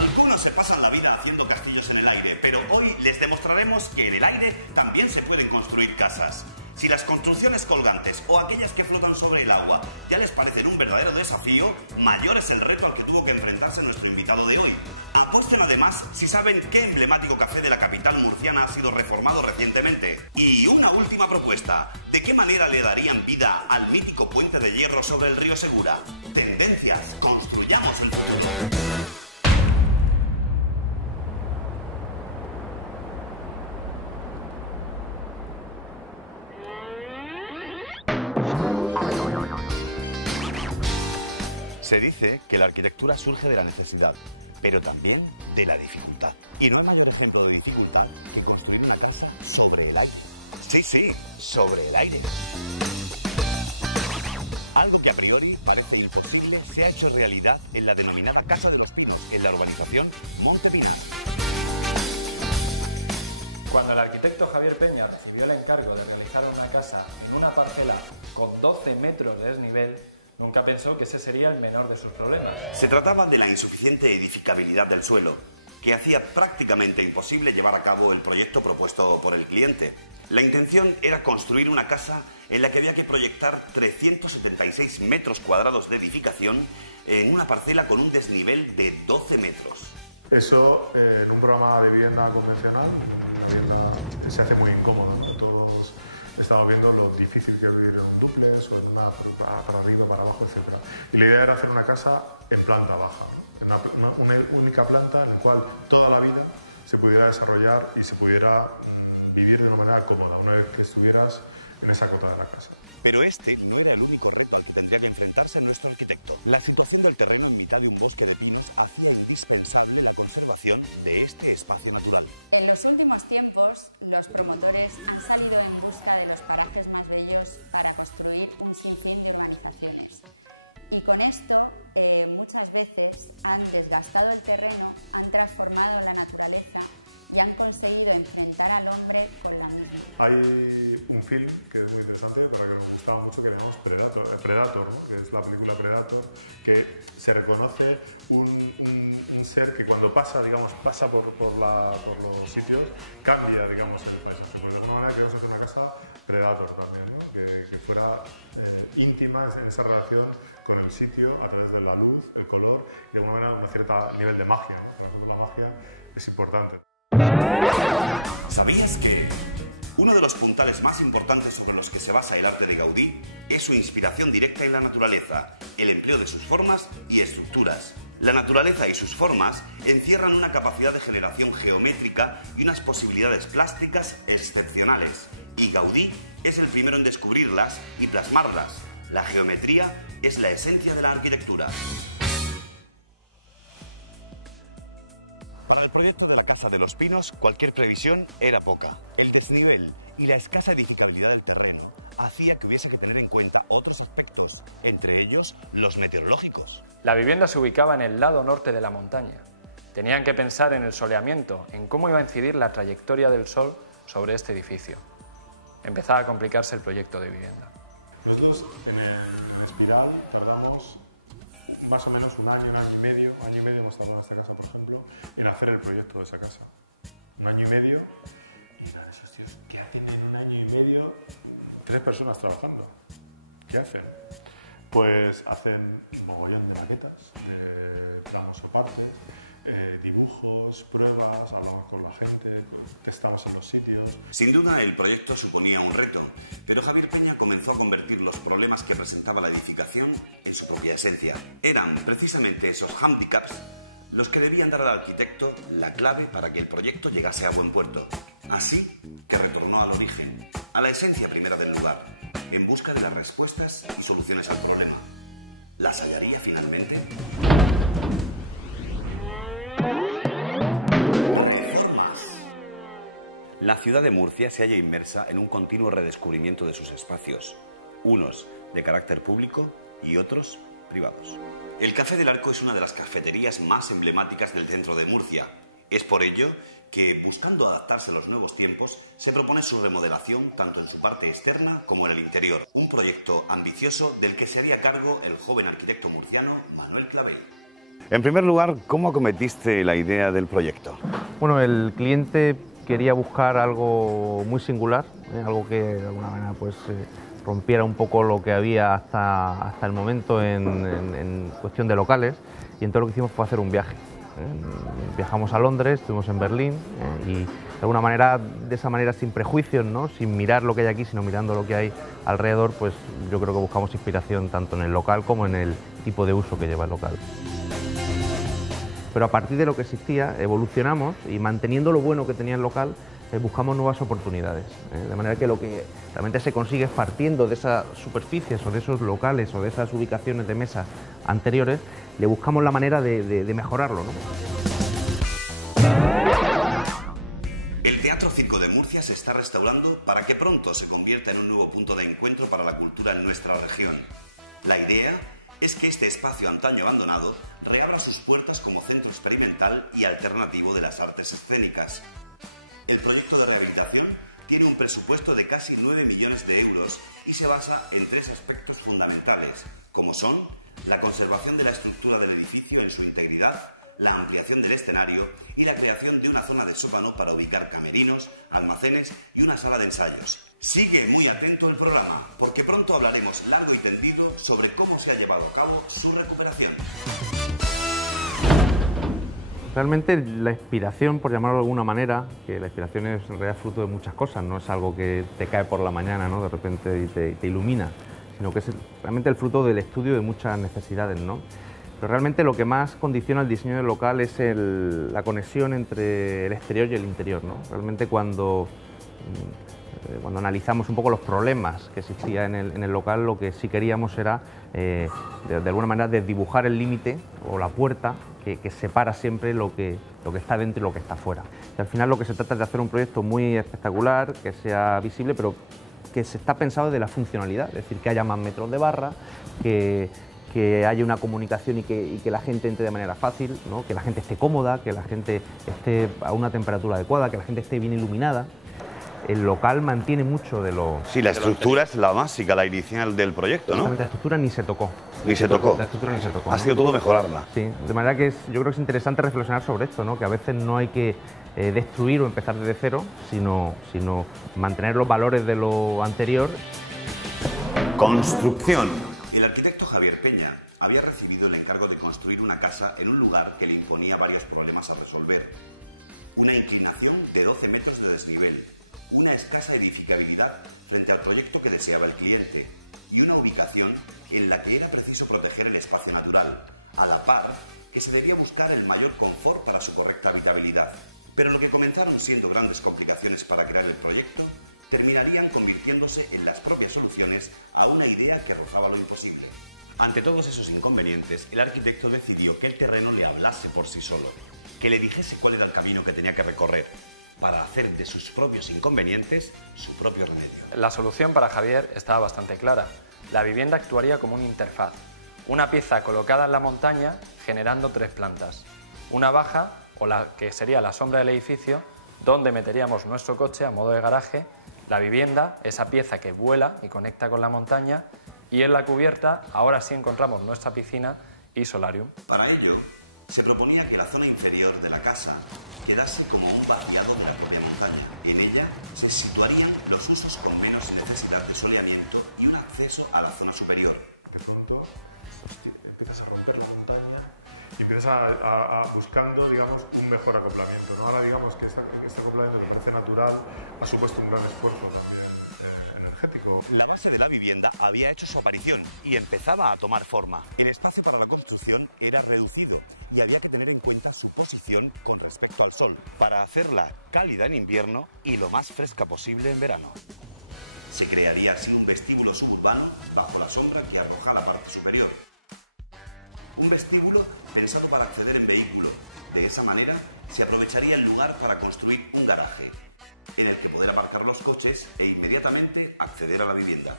Algunos se pasan la vida haciendo castillos en el aire, pero hoy les demostraremos que en el aire también se pueden construir casas. Si las construcciones colgantes o aquellas que flotan sobre el agua ya les parecen un verdadero desafío, mayor es el reto al que tuvo que enfrentarse nuestro invitado de hoy. Apuesten además si saben qué emblemático café de la capital murciana ha sido reformado recientemente. Y una última propuesta, ¿de qué manera le darían vida al mítico puente de hierro sobre el río Segura? Tendencias, construyamos el futuro. Se dice que la arquitectura surge de la necesidad, pero también de la dificultad. Y no hay mayor ejemplo de dificultad que construir una casa sobre el aire. Sí, sobre el aire. Algo que a priori parece imposible se ha hecho realidad en la denominada Casa de los Pinos, en la urbanización Monte Pinar. Cuando el arquitecto Javier Peña recibió el encargo de realizar una casa en una parcela con 12 metros de desnivel, nunca pensó que ese sería el menor de sus problemas. Se trataba de la insuficiente edificabilidad del suelo, que hacía prácticamente imposible llevar a cabo el proyecto propuesto por el cliente. La intención era construir una casa en la que había que proyectar 376 metros cuadrados de edificación en una parcela con un desnivel de 12 metros. Eso en un programa de vivienda convencional, una vivienda, se hace muy incómodo, ¿no? Todos estamos viendo lo difícil que es vivir en un dúplex o en una para arriba, para abajo, etc. Y la idea era hacer una casa en planta baja, ¿no? Una única planta en la cual toda la vida se pudiera desarrollar y se pudiera vivir de una manera cómoda una vez que estuvieras en esa cota de la casa. Pero este no era el único reto al que tendría que enfrentarse nuestro arquitecto. La situación del terreno en mitad de un bosque de pinos hacía indispensable la conservación de este espacio natural. En los últimos tiempos, los promotores han salido en busca de los parajes más bellos para construir un sinfín de urbanizaciones. Y con esto, muchas veces han desgastado el terreno, han transformado la naturaleza y han conseguido enfrentar al hombre con la misma. Hay un film que es muy interesante, para que nos gustaba mucho, que le llamamos Predator, ¿no? Que es la película Predator, que se reconoce un ser que cuando pasa, digamos, pasa por los sitios, cambia, digamos, el paisaje. Pues de alguna manera queremos hacer una casa Predator también, ¿no? Que fuera íntima en esa relación con el sitio a través de la luz, el color y de alguna manera un cierto nivel de magia, ¿no? Para nosotros la magia es importante. ¿Sabías que uno de los puntales más importantes sobre los que se basa el arte de Gaudí es su inspiración directa en la naturaleza, el empleo de sus formas y estructuras? La naturaleza y sus formas encierran una capacidad de generación geométrica y unas posibilidades plásticas excepcionales, y Gaudí es el primero en descubrirlas y plasmarlas. La geometría es la esencia de la arquitectura. Para el proyecto de la Casa de los Pinos, cualquier previsión era poca. El desnivel y la escasa edificabilidad del terreno hacía que hubiese que tener en cuenta otros aspectos, entre ellos los meteorológicos. La vivienda se ubicaba en el lado norte de la montaña. Tenían que pensar en el soleamiento, en cómo iba a incidir la trayectoria del sol sobre este edificio. Empezaba a complicarse el proyecto de vivienda. Nosotros en Espiral tardamos más o menos un año y medio hemos tardado en esta casa, por ejemplo, en hacer el proyecto de esa casa. Un año y medio, y dirán esos tíos, ¿qué hacen en un año y medio 3 personas trabajando? ¿Qué hacen? Pues hacen un mogollón de maquetas, de tramos o partes, dibujos, pruebas, hablamos con la gente, testamos en los sitios. Sin duda el proyecto suponía un reto, pero Javier Peña comenzó a convertir los problemas que presentaba la edificación en su propia esencia. Eran precisamente esos hándicaps los que debían dar al arquitecto la clave para que el proyecto llegase a buen puerto. Así que retornó al origen, a la esencia primera del lugar, en busca de las respuestas y soluciones al problema. ¿Las hallaría finalmente? Reformas. La ciudad de Murcia se halla inmersa en un continuo redescubrimiento de sus espacios, unos de carácter público y otros privados. El Café del Arco es una de las cafeterías más emblemáticas del centro de Murcia. Es por ello que, buscando adaptarse a los nuevos tiempos, se propone su remodelación tanto en su parte externa como en el interior. Un proyecto ambicioso del que se haría cargo el joven arquitecto murciano Manuel Clavel. En primer lugar, ¿cómo acometiste la idea del proyecto? Bueno, el cliente quería buscar algo muy singular, algo que de alguna manera pues, rompiera un poco lo que había hasta el momento en cuestión de locales, y entonces lo que hicimos fue hacer un viaje. Viajamos a Londres, estuvimos en Berlín y de alguna manera, de esa manera sin prejuicios, ¿no? Sin mirar lo que hay aquí, sino mirando lo que hay alrededor, pues yo creo que buscamos inspiración tanto en el local como en el tipo de uso que lleva el local. Pero a partir de lo que existía evolucionamos y manteniendo lo bueno que tenía el local buscamos nuevas oportunidades, de manera que lo que realmente se consigue es partiendo de esas superficies o de esos locales o de esas ubicaciones de mesa anteriores, le buscamos la manera de mejorarlo, ¿no? El Teatro Circo de Murcia se está restaurando para que pronto se convierta en un nuevo punto de encuentro para la cultura en nuestra región. La idea es que este espacio antaño abandonado reabra sus puertas como centro experimental y alternativo de las artes escénicas. El proyecto de rehabilitación tiene un presupuesto de casi 9 millones de euros y se basa en 3 aspectos fundamentales, como son la conservación de la estructura del edificio en su integridad, la ampliación del escenario y la creación de una zona de sótano para ubicar camerinos, almacenes y una sala de ensayos. Sigue muy atento el programa, porque pronto hablaremos largo y tendido sobre cómo se ha llevado a cabo su recuperación. Realmente la inspiración, por llamarlo de alguna manera, que la inspiración es en realidad fruto de muchas cosas, no es algo que te cae por la mañana, ¿no? De repente y te ilumina, sino que es realmente el fruto del estudio de muchas necesidades, ¿no? Pero realmente lo que más condiciona el diseño del local es la conexión entre el exterior y el interior, ¿no? Realmente cuando analizamos un poco los problemas que existían en el local, lo que sí queríamos era, de alguna manera, desdibujar el límite o la puerta que separa siempre lo que está dentro y lo que está fuera. Y al final lo que se trata es de hacer un proyecto muy espectacular, que sea visible, pero que se está pensado desde la funcionalidad, es decir, que haya más metros de barra, que haya una comunicación y que la gente entre de manera fácil, ¿no? Que la gente esté cómoda, que la gente esté a una temperatura adecuada, que la gente esté bien iluminada. El local mantiene mucho de lo... Sí, la estructura es la básica, la inicial del proyecto, ¿no? La estructura ni se tocó. Ni se tocó. La estructura ni se tocó. Ha sido todo mejorarla. Sí, de manera que yo creo que es interesante reflexionar sobre esto, ¿no? Que a veces no hay que destruir o empezar desde cero, sino mantener los valores de lo anterior. Construcción. El arquitecto Javier Peña había recibido el encargo de construir una casa en un lugar que le imponía varios problemas a resolver. Una inclinación de 12 metros de desnivel, una escasa edificabilidad frente al proyecto que deseaba el cliente y una ubicación en la que era preciso proteger el espacio natural, a la par que se debía buscar el mayor confort para su correcta habitabilidad. Pero lo que comenzaron siendo grandes complicaciones para crear el proyecto terminarían convirtiéndose en las propias soluciones a una idea que rozaba lo imposible. Ante todos esos inconvenientes, el arquitecto decidió que el terreno le hablase por sí solo, que le dijese cuál era el camino que tenía que recorrer, para hacer de sus propios inconvenientes su propio remedio. La solución para Javier estaba bastante clara. La vivienda actuaría como una interfaz, una pieza colocada en la montaña generando 3 plantas. Una baja, o la que sería la sombra del edificio, donde meteríamos nuestro coche a modo de garaje, la vivienda, esa pieza que vuela y conecta con la montaña, y en la cubierta ahora sí encontramos nuestra piscina y solarium. Para ello, se proponía que la zona inferior de la casa quedase como un vaciado de la propia montaña. En ella se situarían los usos con menos necesidad de soleamiento y un acceso a la zona superior. De pronto, empiezas a romper la montaña y empiezas a buscando, digamos, un mejor acoplamiento, ¿no? Ahora, digamos que este acoplamiento que parece natural ha supuesto un gran esfuerzo también energético. La base de la vivienda había hecho su aparición y empezaba a tomar forma. El espacio para la construcción era reducido y había que tener en cuenta su posición con respecto al sol para hacerla cálida en invierno y lo más fresca posible en verano. Se crearía así un vestíbulo suburbano bajo la sombra que arroja la parte superior. Un vestíbulo pensado para acceder en vehículo. De esa manera se aprovecharía el lugar para construir un garaje, en el que poder aparcar los coches e inmediatamente acceder a la vivienda.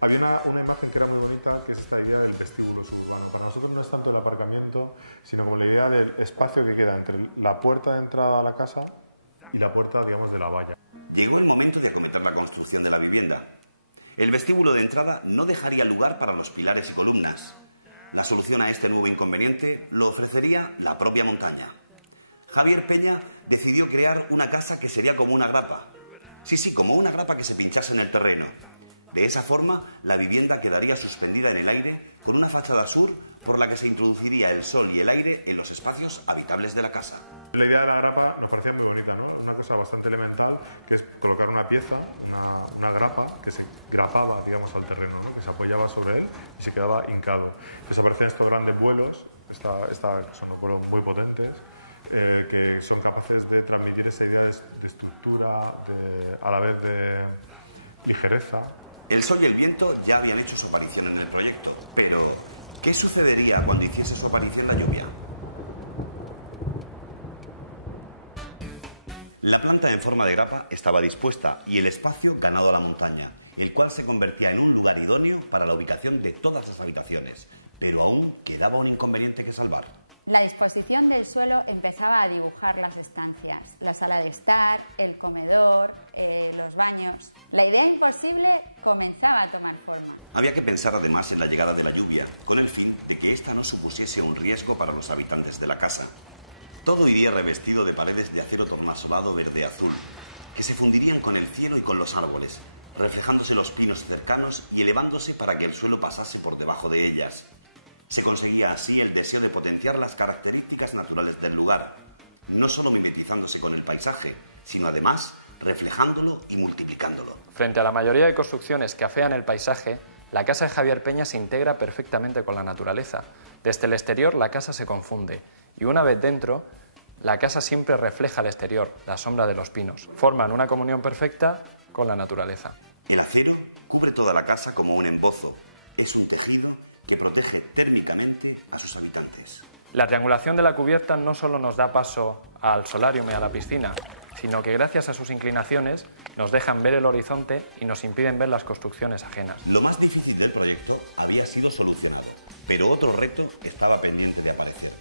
Había una imagen que era muy bonita, que es esta idea del vestíbulo suburbano. Para nosotros no es tanto el aparcamiento, sino como la idea del espacio que queda entre la puerta de entrada a la casa y la puerta, digamos, de la valla. Llegó el momento de acometer la construcción de la vivienda. El vestíbulo de entrada no dejaría lugar para los pilares y columnas. La solución a este nuevo inconveniente lo ofrecería la propia montaña. Javier Peña decidió crear una casa que sería como una grapa. Sí, como una grapa que se pinchase en el terreno. De esa forma, la vivienda quedaría suspendida en el aire con una fachada sur por la que se introduciría el sol y el aire en los espacios habitables de la casa. La idea de la grapa nos parecía muy bonita, ¿no? Una cosa bastante elemental, que es colocar una pieza, una grapa, que se grapaba, digamos, al terreno, ¿no? Que se apoyaba sobre él y se quedaba hincado. Entonces aparecen estos grandes vuelos, son unos vuelos muy potentes, que son capaces de transmitir esa idea de estructura, a la vez de ligereza. El sol y el viento ya habían hecho su aparición en el proyecto, pero ¿qué sucedería cuando hiciese su aparición la lluvia? La planta en forma de grapa estaba dispuesta y el espacio ganado a la montaña, el cual se convertía en un lugar idóneo para la ubicación de todas las habitaciones, pero aún quedaba un inconveniente que salvar. La disposición del suelo empezaba a dibujar las estancias, la sala de estar, el comedor, los baños. La idea imposible comenzaba a tomar forma. Había que pensar además en la llegada de la lluvia, con el fin de que ésta no supusiese un riesgo para los habitantes de la casa. Todo iría revestido de paredes de acero tornasolado verde-azul, que se fundirían con el cielo y con los árboles, reflejándose los pinos cercanos y elevándose para que el suelo pasase por debajo de ellas. Se conseguía así el deseo de potenciar las características naturales del lugar, no solo mimetizándose con el paisaje, sino además reflejándolo y multiplicándolo. Frente a la mayoría de construcciones que afean el paisaje, la casa de Javier Peña se integra perfectamente con la naturaleza. Desde el exterior la casa se confunde y una vez dentro, la casa siempre refleja el exterior, la sombra de los pinos. Forman una comunión perfecta con la naturaleza. El acero cubre toda la casa como un embozo. Es un tejido que protege térmicamente a sus habitantes. La triangulación de la cubierta no solo nos da paso al solarium y a la piscina, sino que gracias a sus inclinaciones nos dejan ver el horizonte y nos impiden ver las construcciones ajenas. Lo más difícil del proyecto había sido solucionado, pero otro reto estaba pendiente de aparecer.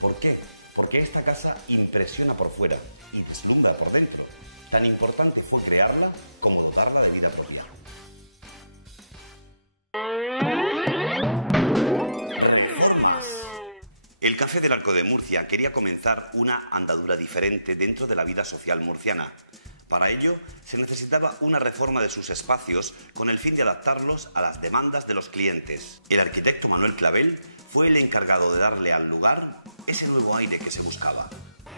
¿Por qué? Porque esta casa impresiona por fuera y deslumbra por dentro. Tan importante fue crearla como dotarla de vida propia. Reformas. El Café del Arco de Murcia quería comenzar una andadura diferente dentro de la vida social murciana. Para ello, se necesitaba una reforma de sus espacios con el fin de adaptarlos a las demandas de los clientes. El arquitecto Manuel Clavel fue el encargado de darle al lugar ese nuevo aire que se buscaba.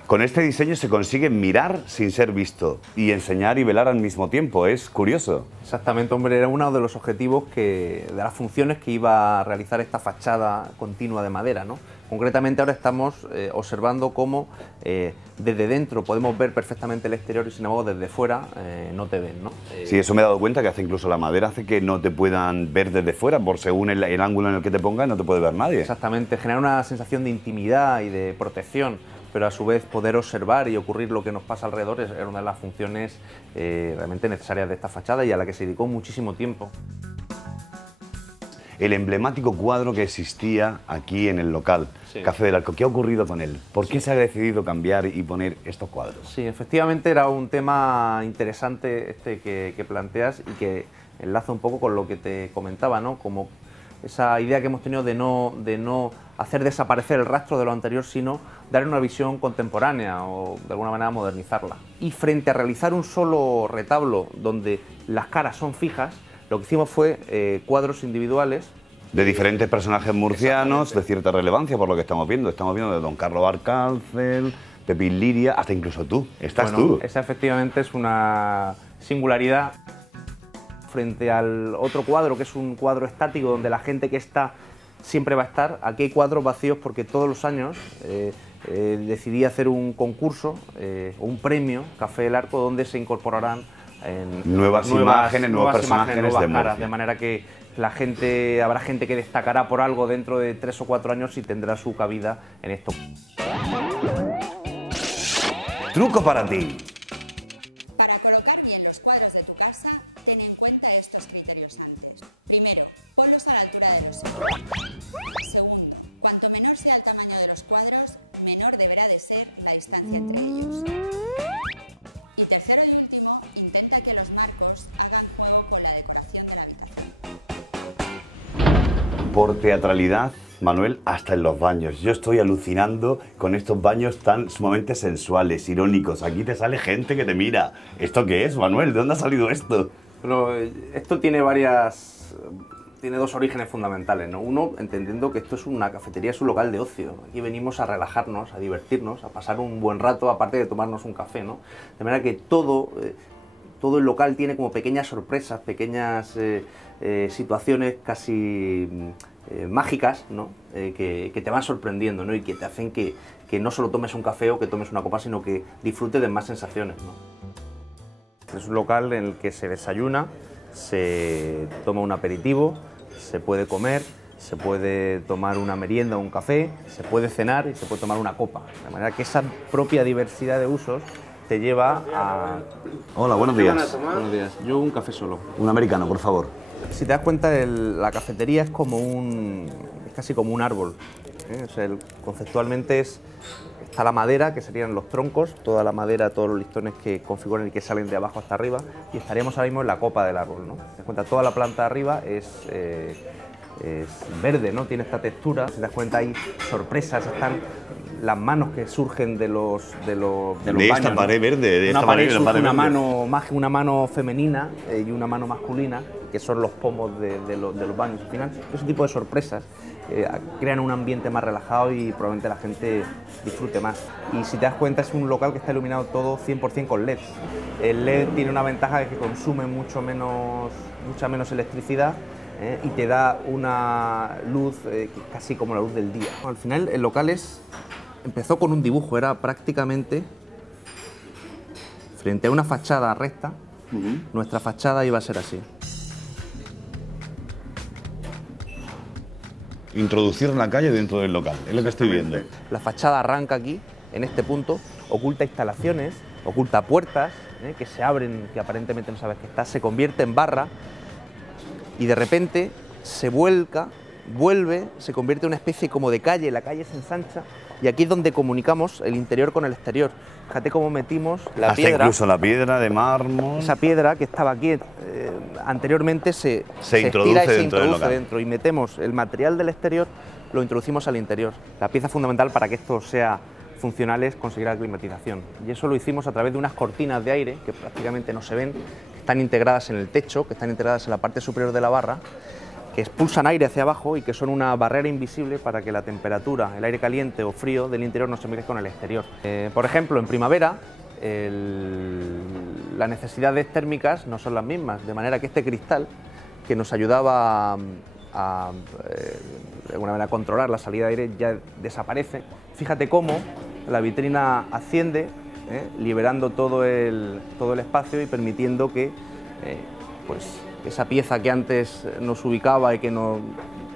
Con este diseño se consigue mirar sin ser visto y enseñar y velar al mismo tiempo. Es curioso. Exactamente, hombre, era uno de los objetivos de las funciones que iba a realizar esta fachada continua de madera, ¿no? Concretamente ahora estamos observando cómo desde dentro podemos ver perfectamente el exterior y sin embargo desde fuera no te ven, ¿no? Sí, eso me he dado cuenta que hace incluso la madera, hace que no te puedan ver desde fuera, por según el ángulo en el que te pongas no te puede ver nadie. Exactamente, genera una sensación de intimidad y de protección, pero a su vez poder observar y ocurrir lo que nos pasa alrededor era una de las funciones realmente necesarias de esta fachada y a la que se dedicó muchísimo tiempo. El emblemático cuadro que existía aquí en el local, sí. Café del Arco, ¿qué ha ocurrido con él? ¿Por qué se ha decidido cambiar y poner estos cuadros? Sí, efectivamente era un tema interesante este que planteas y que enlaza un poco con lo que te comentaba, ¿no? Como esa idea que hemos tenido de no hacer desaparecer el rastro de lo anterior, sino dar una visión contemporánea o de alguna manera modernizarla. Y frente a realizar un solo retablo donde las caras son fijas, lo que hicimos fue cuadros individuales. De diferentes personajes murcianos de cierta relevancia por lo que estamos viendo. Estamos viendo de Don Carlos Barcárcel, Pepín Liria, hasta incluso tú. Estás tú. Esa efectivamente es una singularidad. Frente al otro cuadro, que es un cuadro estático donde la gente que está siempre va a estar, aquí hay cuadros vacíos porque todos los años decidí hacer un concurso, un premio, Café del Arco, donde se incorporarán nuevas imágenes, nuevos personajes de Murcia. De manera que habrá gente que destacará por algo dentro de 3 o 4 años y tendrá su cabida en esto. Truco para ti. Para colocar bien los cuadros de tu casa, ten en cuenta estos criterios antes. Primero, ponlos a la altura de los ojos. Segundo, cuanto menor sea el tamaño de los cuadros, menor deberá de ser la distancia entre ellos. Y tercero y último, intenta que los marcos hagan juego con la decoración de la habitación. Por teatralidad Manuel, hasta en los baños. Yo estoy alucinando con estos baños tan sumamente sensuales, irónicos. Aquí te sale gente que te mira. ¿Esto qué es, Manuel? ¿De dónde ha salido esto? Bueno, esto tiene tiene dos orígenes fundamentales, ¿no? Uno, entendiendo que esto es una cafetería, es un local de ocio. Aquí venimos a relajarnos, a divertirnos, a pasar un buen rato, aparte de tomarnos un café, ¿no? De manera que todo el local tiene como pequeñas sorpresas, pequeñas situaciones casi mágicas, ¿no? Que te van sorprendiendo, ¿no? Y que te hacen que no solo tomes un café o que tomes una copa, sino que disfrutes de más sensaciones, ¿no? Es un local en el que se desayuna, se toma un aperitivo, se puede comer, se puede tomar una merienda o un café, se puede cenar y se puede tomar una copa. De manera que esa propia diversidad de usos te lleva a... Hola, buenos días. Buenos días. Yo un café solo. Un americano, por favor. Si te das cuenta, la cafetería es casi como un árbol, ¿eh? O sea, conceptualmente está la madera, que serían los troncos, toda la madera, todos los listones que configuran y que salen de abajo hasta arriba, y estaríamos ahora mismo en la copa del árbol, ¿no? Te das cuenta, toda la planta de arriba es verde, ¿no? Tiene esta textura. Si te das cuenta, hay sorpresas, están las manos que surgen de los baños, esta pared verde, de esta pared pared, surge verde. una mano femenina y una mano masculina, que son los pomos de los baños. Al final, ese tipo de sorpresas crean un ambiente más relajado y probablemente la gente disfrute más. Y si te das cuenta, es un local que está iluminado todo 100% con LEDs. El LED tiene una ventaja de que consume mucha menos electricidad, y te da una luz casi como la luz del día. Al final, el local empezó con un dibujo, era prácticamente frente a una fachada recta. Nuestra fachada iba a ser así. Introducir la calle dentro del local, es lo que estoy viendo. La fachada arranca aquí, en este punto, oculta instalaciones, oculta puertas, que se abren, que aparentemente no sabes que está, se convierte en barra y de repente se vuelve, se convierte en una especie como de calle, la calle se ensancha y aquí es donde comunicamos el interior con el exterior. Fíjate cómo metimos la piedra. Incluso la piedra de mármol. Esa piedra que estaba aquí anteriormente se introduce estira y se dentro del introduce local. dentro y metemos el material del exterior, lo introducimos al interior. La pieza fundamental para que esto sea funcional es conseguir la climatización y eso lo hicimos a través de unas cortinas de aire que prácticamente no se ven, que están integradas en el techo, que están integradas en la parte superior de la barra, que expulsan aire hacia abajo y que son una barrera invisible para que la temperatura, el aire caliente o frío del interior no se mezcle con el exterior. Por ejemplo, en primavera las necesidades térmicas no son las mismas, de manera que este cristal, que nos ayudaba de alguna manera a controlar la salida de aire, ya desaparece. Fíjate cómo la vitrina asciende, liberando todo el espacio y permitiendo que pues esa pieza que antes nos ubicaba y que nos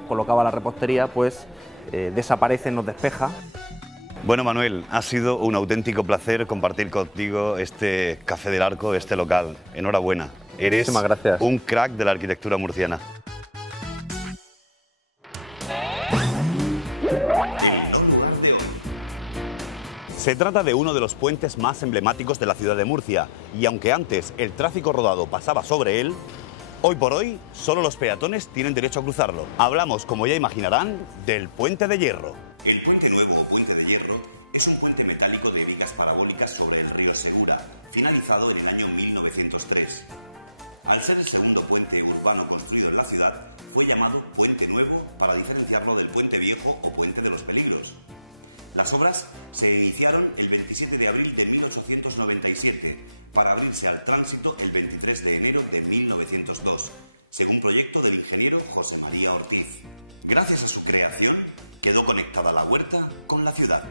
colocaba la repostería, pues desaparece, nos despeja. Bueno, Manuel, ha sido un auténtico placer compartir contigo este Café del Arco, este local. Enhorabuena. Eres un crack de la arquitectura murciana. El no lugar de hoy. Se trata de uno de los puentes más emblemáticos de la ciudad de Murcia y aunque antes el tráfico rodado pasaba sobre él, hoy por hoy solo los peatones tienen derecho a cruzarlo. Hablamos, como ya imaginarán, del Puente de Hierro. El Puente Nuevo o Puente de Hierro es un puente metálico de vigas parabólicas sobre el río Segura, finalizado en el año 1903. Al ser el segundo puente urbano construido en la ciudad, fue llamado Puente Nuevo para diferenciarlo del Puente Viejo o Puente de los Peligros. Las obras se iniciaron el 27 de abril de 1897 para abrirse al tránsito el 23 de enero de 1902, según proyecto del ingeniero José María Ortiz. Gracias a su creación, quedó conectada la huerta con la ciudad.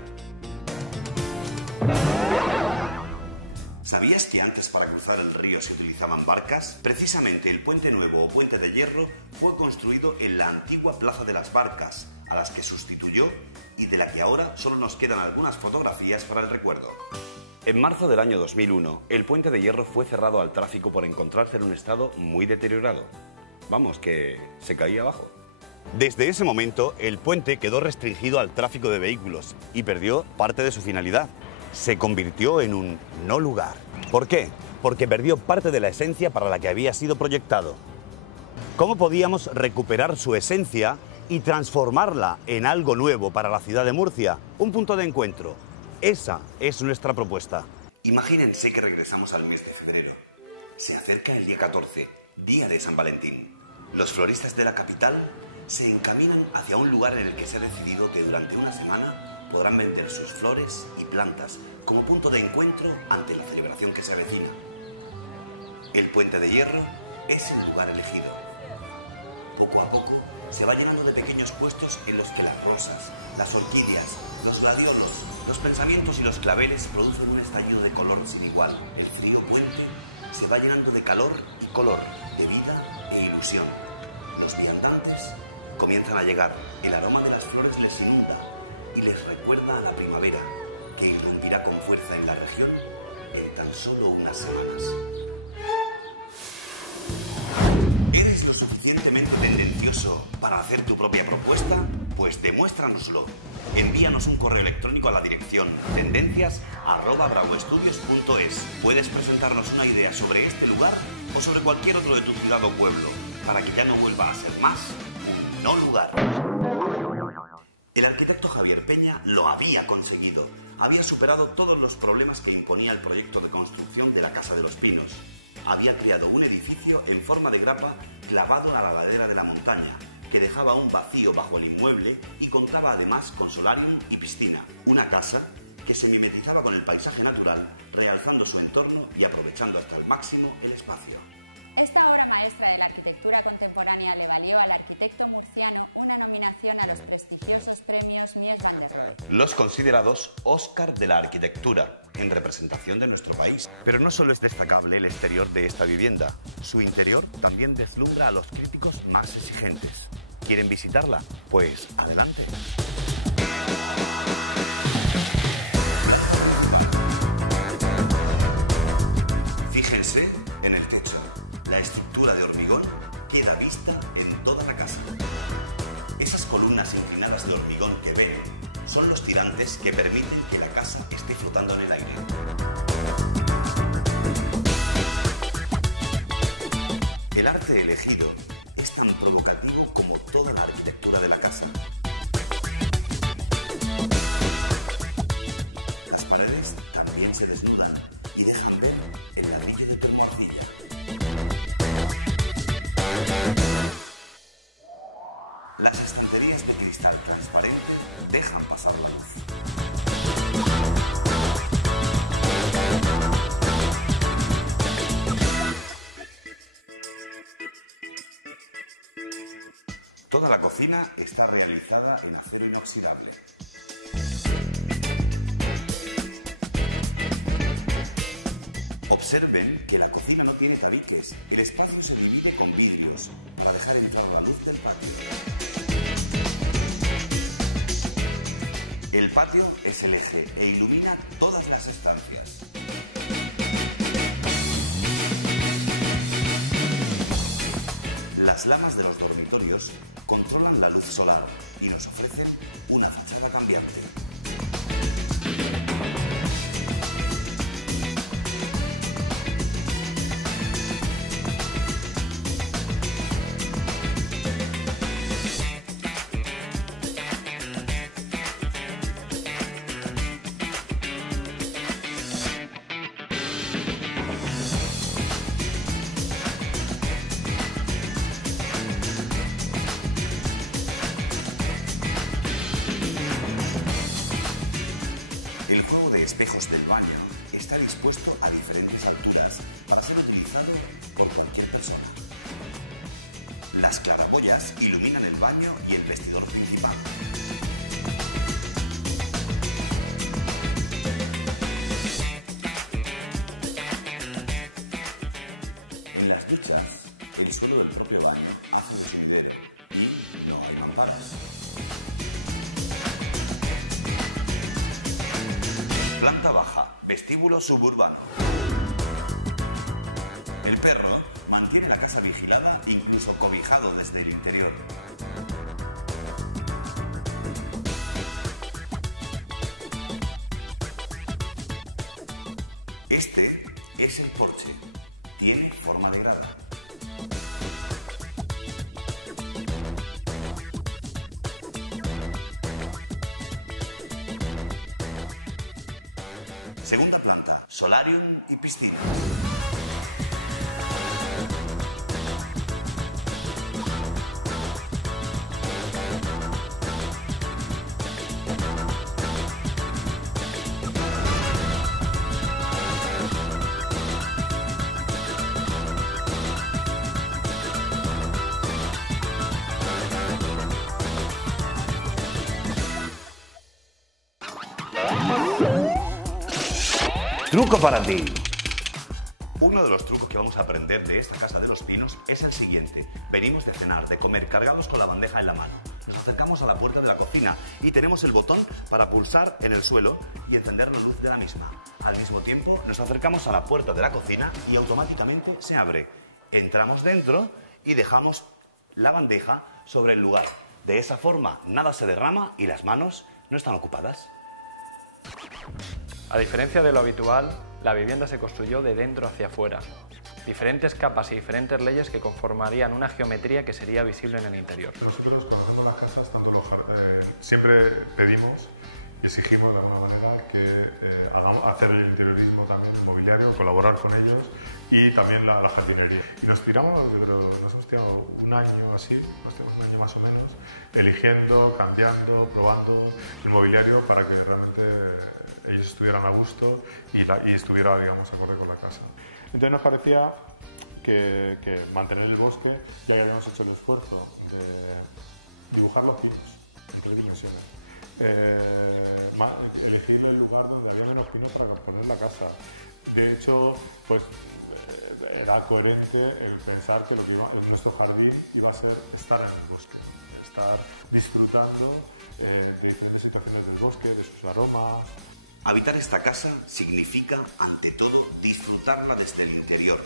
¿Sabías que antes para cruzar el río se utilizaban barcas? Precisamente el Puente Nuevo o Puente de Hierro fue construido en la antigua Plaza de las Barcas, a las que sustituyó y de la que ahora solo nos quedan algunas fotografías para el recuerdo. En marzo del año 2001, el Puente de Hierro fue cerrado al tráfico por encontrarse en un estado muy deteriorado. Vamos, que se caía abajo. Desde ese momento, el puente quedó restringido al tráfico de vehículos y perdió parte de su finalidad. Se convirtió en un no lugar. ¿Por qué? Porque perdió parte de la esencia para la que había sido proyectado. ¿Cómo podíamos recuperar su esencia y transformarla en algo nuevo para la ciudad de Murcia, un punto de encuentro. Esa es nuestra propuesta. Imagínense que regresamos al mes de febrero. Se acerca el día 14, día de San Valentín. Los floristas de la capital se encaminan hacia un lugar en el que se ha decidido que durante una semana podrán vender sus flores y plantas como punto de encuentro ante la celebración que se avecina. El Puente de Hierro es el lugar elegido. Poco a poco se va llenando de pequeños puestos en los que las rosas, las orquídeas, los gladiolos, los pensamientos y los claveles producen un estallido de color sin igual. El frío puente se va llenando de calor y color, de vida e ilusión. Los viandantes comienzan a llegar, el aroma de las flores les inunda y les recuerda a la primavera, que irrumpirá con fuerza en la región en tan solo unas semanas. ¿Eres lo suficientemente tendencioso para hacer tu propia propuesta? Pues demuéstranoslo. Envíanos un correo electrónico a la dirección tendencias@bravoestudios.es. Puedes presentarnos una idea sobre este lugar o sobre cualquier otro de tu ciudad o pueblo, para que ya no vuelva a ser más un no lugar. El arquitecto Javier Peña lo había conseguido. Había superado todos los problemas que imponía el proyecto de construcción de la Casa de los Pinos. Había creado un edificio en forma de grapa clavado a la ladera de la montaña, que dejaba un vacío bajo el inmueble y contaba además con solarium y piscina. Una casa que se mimetizaba con el paisaje natural, realzando su entorno y aprovechando hasta el máximo el espacio. Esta obra maestra de la arquitectura contemporánea le valió al arquitecto murciano una nominación a los prestigiosos premios Mies van der Rohe. Los considerados Óscar de la arquitectura, en representación de nuestro país. Pero no solo es destacable el exterior de esta vivienda, su interior también deslumbra a los críticos más exigentes. ¿Quieren visitarla? Pues adelante. Planta principal. Fíjense en el techo. La estructura de hormigón queda vista en toda la casa. Esas columnas inclinadas de hormigón que ven son los tirantes que permiten que la casa esté flotando en el aire. El arte elegido es tan provocativo como toda la arquitectura de la casa. Las paredes también se desnudan y dejan ver el ladrillo de termoarcilla. Las estanterías de cristal transparente dejan pasar la luz. Toda la cocina está realizada en acero inoxidable. Observen que la cocina no tiene tabiques. El espacio se divide con vidrios para dejar entrar la luz del patio. El patio es el eje e ilumina todas las estancias. Las lamas de los dormitorios controlan la luz solar y nos ofrecen una fachada cambiante. El juego de espejos del baño está dispuesto a diferentes alturas para ser utilizado por cualquier persona. Las claraboyas iluminan el baño y el vestidor principal. En las duchas, el suelo del propio baño hace de sumidero y no hay mamparas. Planta baja, vestíbulo suburbano. El perro mantiene la casa vigilada, incluso cobijado desde el interior. Este es el porche. Tiene forma de grada. Segunda planta, solarium y piscina. Truco para ti. Uno de los trucos que vamos a aprender de esta casa de los pinos es el siguiente. Venimos de cenar, de comer, cargados con la bandeja en la mano. Nos acercamos a la puerta de la cocina y tenemos el botón para pulsar en el suelo y encender la luz de la misma. Al mismo tiempo nos acercamos a la puerta de la cocina y automáticamente se abre. Entramos dentro y dejamos la bandeja sobre el lugar. De esa forma nada se derrama y las manos no están ocupadas. A diferencia de lo habitual, la vivienda se construyó de dentro hacia afuera. Diferentes capas y diferentes leyes que conformarían una geometría que sería visible en el interior. Nosotros cuando hacemos las casas, siempre pedimos y exigimos de alguna manera que hacer el interiorismo también, el mobiliario, colaborar con ellos y también la jardinería. Y nos tiramos, yo creo, nos hemos tirado un año así, nos tiramos un año más o menos, eligiendo, cambiando, probando el mobiliario para que realmente ellos estuvieran a gusto y estuviera, digamos, acorde con la casa. Entonces nos parecía que mantener el bosque, ya que habíamos hecho el esfuerzo de dibujar los pinos en 3 dimensiones, elegir el lugar donde había menos pino para poner la casa. De hecho, pues era coherente el pensar que nuestro jardín iba a ser estar en el bosque, ¿no? Estar disfrutando de diferentes situaciones del bosque, de sus aromas. Habitar esta casa significa, ante todo, disfrutarla desde el interior,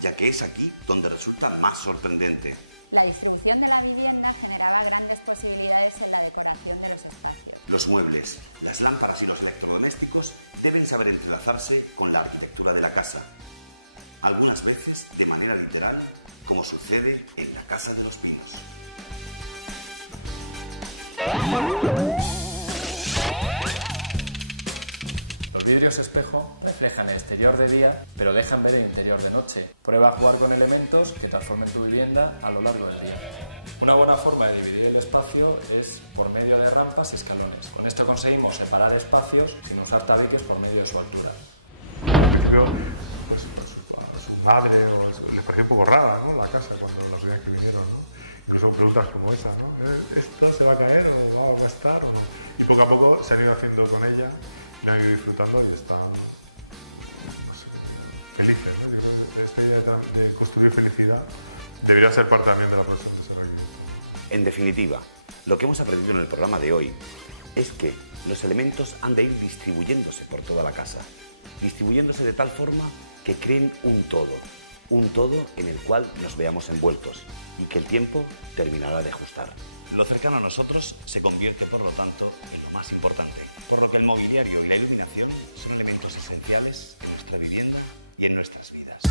ya que es aquí donde resulta más sorprendente. La distribución de la vivienda generaba grandes posibilidades en la decoración de los espacios. Los muebles, las lámparas y los electrodomésticos deben saber entrelazarse con la arquitectura de la casa. Algunas veces de manera literal, como sucede en la Casa de los Pinos. Los vidrios espejo reflejan el exterior de día, pero dejan ver el interior de noche. Prueba a jugar con elementos que transformen tu vivienda a lo largo del día. Una buena forma de dividir el espacio es por medio de rampas y escalones. Con esto conseguimos separar espacios sin usar tabiques por medio de su altura. Al principio, pues a su madre les pareció un poco rara, ¿no?, la casa cuando la primera vez que vinieron, ¿no? Incluso preguntas como esa, ¿no? ¿Esto se va a caer o va a estar o no? Y poco a poco se han ido haciendo con ella. La han ido disfrutando y están, no sé cómo digo, felices, ¿no? Yo creo que esta idea de construir felicidad debería ser parte también de la profesión de ser arquitecto, ¿no? En definitiva, lo que hemos aprendido en el programa de hoy es que los elementos han de ir distribuyéndose por toda la casa, distribuyéndose de tal forma que creen un todo en el cual nos veamos envueltos y que el tiempo terminará de ajustar. Lo cercano a nosotros se convierte, por lo tanto, en lo más importante, por lo que el mobiliario y la iluminación son elementos esenciales en nuestra vivienda y en nuestras vidas.